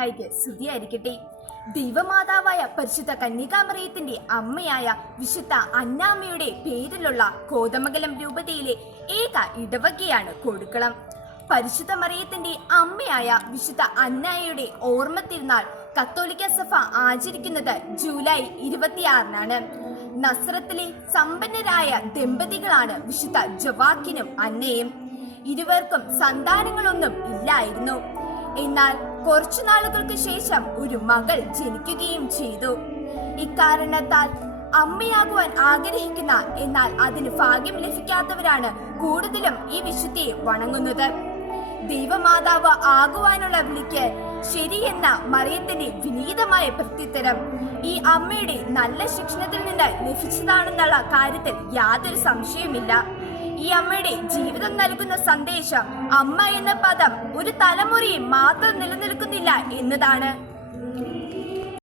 മിശിഹായ്ക്ക് സ്തുതിയായിരിക്കട്ടെ. ദൈവമാതാവായ പരിശുദ്ധ കന്യകാമറിയത്തിന്റെ അമ്മയായ വിശുദ്ധ അന്നാമ്മയുടെ പേരിലുള്ള കോതമംഗലം രൂപതയിലെ ഏക ഇടവകയാണ് കോടുക്കളം. പരിശുദ്ധ മറിയത്തിന്റെ അമ്മയായ വിശുദ്ധ അന്നായയുടെ ഓർമ്മ തിരുനാൾ കത്തോലിക്ക സഭ ആചരിക്കുന്നത് ജൂലൈ 26-നാണ്. നസ്രത്തിലെ സമ്പന്നരായ ദമ്പതികളാണ് വിശുദ്ധ ജവാക്കിനും അന്നയും. ഇരുവർക്കും സന്താനങ്ങളൊന്നും ഇല്ലായിരുന്നു. എന്നാൽ കുറച്ചു നാളുകൾക്ക് ശേഷം ഒരു മകൾ ജനിക്കുകയും ചെയ്തു. ഇക്കാരണത്താൽ അമ്മയാകുവാൻ ആഗ്രഹിക്കുന്ന എന്നാൽ അതിന് ഭാഗ്യം ലഭിക്കാത്തവരാണ് കൂടുതലും ഈ വിശുദ്ധിയെ വണങ്ങുന്നത്. ദൈവമാതാവ് ആകുവാനുള്ള വിളിക്ക് ശരിയെന്ന മറിയത്തിന്റെ വിനീതമായ പ്രത്യുത്തരം ഈ അമ്മയുടെ നല്ല ശിക്ഷണത്തിൽ നിന്ന് ലഭിച്ചതാണെന്നുള്ള കാര്യത്തിൽ യാതൊരു സംശയവുമില്ല. ഈ അമ്മയുടെ ജീവിതം നൽകുന്ന സന്ദേശം അമ്മ എന്ന പദം ഒരു തലമുറയും മാത്രം നിലനിൽക്കുന്നില്ല എന്നതാണ്.